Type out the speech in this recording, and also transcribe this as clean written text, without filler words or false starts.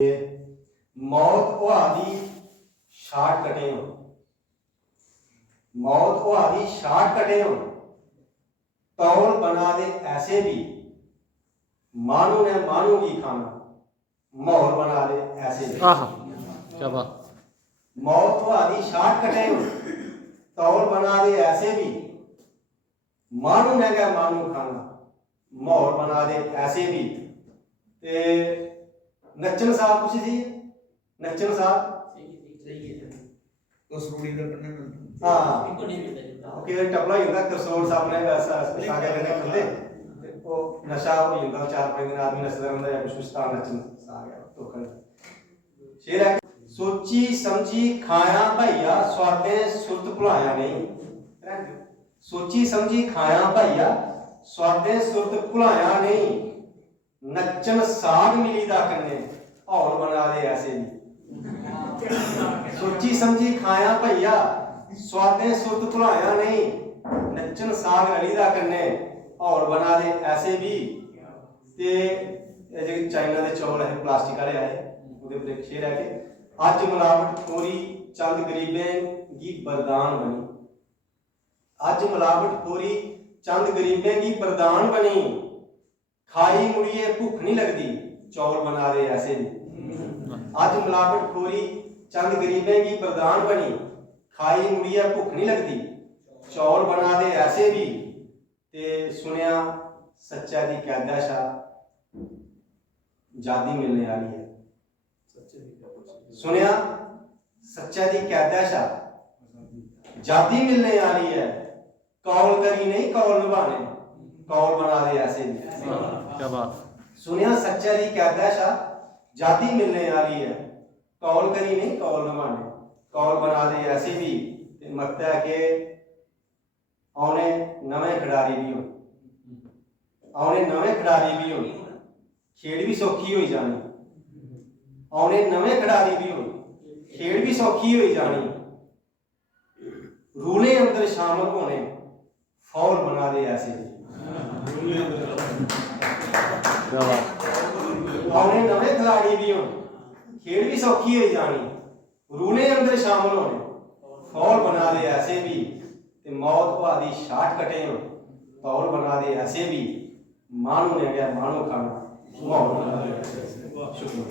मौत उहादी शाट कटे हो, मौत उहादी शाट कटे हो, तौल बना दे ऐसे भी, मानू ने मानू की खाना, माहौल बना दे ऐसे भी। क्या बात। मौत उहादी शाट कटे हो, तौल बना दे ऐसे भी, मानू ने क्या मानू खाना, माहौल बना दे ऐसे भी। ते नच्चन साहब कुछ सी नच्चन साहब हाँ ओके टपला ही होता कसरोड़ साहब ने सागे करने खुले ते वो नशा हो जाता 4-5 दिन आदमी नशा करता या कुछ ता नच्चन आ गया तो कर शेर है सोची समझी खाया भैया स्वादे सुरत भुलाया नहीं, सोची समझी खाया भैया स्वादे सुरत भुलाया नहीं, नच्चन साग मिली दा कन्ने हौल बना दे ऐसे भी। सोची समझी खाया भैया स्वादे सुरत भुलाया नहीं, नच्चन साग अली दा कन्ने हौल बना दे ऐसे भी। ते चाइना दे चौल है प्लास्टिक वाले आए उहदे पर एक शेर है कि अज मिलावट खोरी चंद गरीबें की बरदान बनी, अज मिलावट खोरी चंद गरीबें की बरदान बनी, खाई मुड़िए भुख नहीं लगती चौल बना दे ऐसे भी। अज मिलावट खोरी चंद गरीबें की बरदान बनी, खाई मुड़िए भुख नहीं लगती चौल बना दे ऐसे भी। ते सुनिया सच्चा दी कैदा शा जादी मिलने वाली है, सुनिया सच्चा दी कैदा शा जादी मिलने वाली है, कौल करी नहीं कौल निभाने, कौल बना दे ऐसे भी। क्या बात। सुनिया सच्चा दी कैदा शा जादी मिलने वाली है, कौल करी नहीं कौल निभाने, कौल बना दे ऐसे भी। मत है कि औने नवे खिडारी भी हो, औने नवे खिडारी भी हो, खेड भी सौखी हो जानी, औने नवे खिडारी भी हो, खेड भी सौखी हो जानी, रूले अंदर शामिल होने फौल बना दे ऐसे भी। औने नवे खिलाड़ी भी हो, खेड भी सौखी हो जानी, रूले अंदर शामिल होने फौल बना दे ऐसे भी। ते मौत उहादी शाट कटे हो, तौल बना दे ऐसे भी, मानू ने गया मानू खाना, माहौल बना दे ऐसे भी। शुक्रिया।